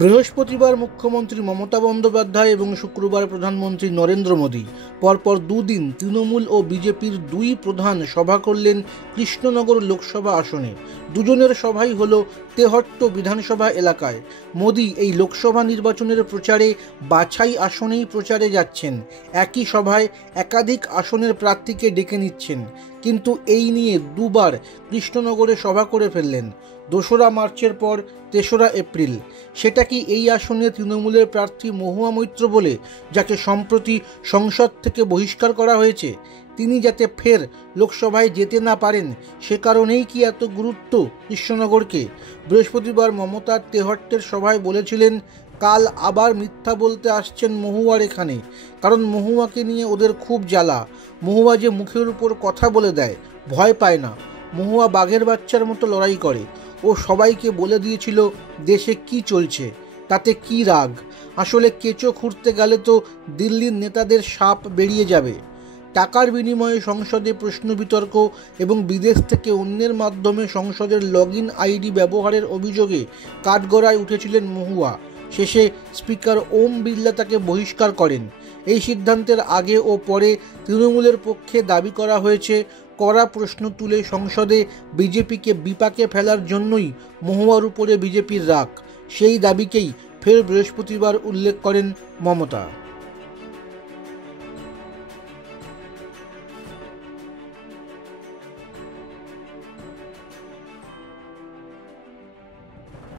বৃহস্পতিবার মুখ্যমন্ত্রী মমতা বন্দ্যোপাধ্যায় এবং শুক্রবার প্রধানমন্ত্রী নরেন্দ্র মোদী পরপর দুদিন তৃণমূল ও বিজেপির দুই প্রধান সভা করলেন কৃষ্ণনগর লোকসভা আসনে। দুজনের সভাই হল তেহট্ট বিধানসভা এলাকায়। মোদী এই লোকসভা নির্বাচনের প্রচারে বাছাই আসনেই প্রচারে যাচ্ছেন, একই সভায় একাধিক আসনের প্রার্থীকে ডেকে নিচ্ছেন। কিন্তু এই নিয়ে দুবার কৃষ্ণনগরে সভা করে ফেললেন। 2রা মার্চের পর 3রা এপ্রিল। সেটা কি এই আসনে তৃণমূলের প্রার্থী মহুয়া মৈত্র বলে, যাকে সম্প্রতি সংসদ থেকে বহিষ্কার করা হয়েছে? তিনি যাতে ফের লোকসভায় যেতে না পারেন, সে কারণেই কি এত গুরুত্ব কৃষ্ণনগরকে? বৃহস্পতিবার মমতা তেহট্টের সভায় বলেছিলেন, কাল আবার মিথ্যা বলতে আসছেন মহুয়ার এখানে, কারণ মহুয়াকে নিয়ে ওদের খুব জ্বালা। মহুয়া যে মুখের উপর কথা বলে দেয়, ভয় পায় না। মহুয়া বাঘের বাচ্চার মতো লড়াই করে। ও সবাইকে বলে দিয়েছিল দেশে কি চলছে, তাতে কি রাগ। আসলে কেঁচো খুঁড়তে গেলে তো দিল্লির নেতাদের সাপ বেরিয়ে যাবে। টাকার বিনিময়ে সংসদে প্রশ্ন বিতর্ক এবং বিদেশ থেকে অন্যের মাধ্যমে সংসদের লগইন আইডি ব্যবহারের অভিযোগে কাঠগড়ায় উঠেছিলেন মহুয়া। শেষে স্পিকার ওম বিড়লা তাকে বহিষ্কার করেন। এই সিদ্ধান্তের আগে ও পরে তৃণমূলের পক্ষে দাবি করা হয়েছে, কড়া প্রশ্ন তুলে সংসদে বিজেপিকে বিপাকে ফেলার জন্যই মহুয়ার উপরে বিজেপির রাগ। সেই দাবিকেই ফের বৃহস্পতিবার উল্লেখ করেন মমতা।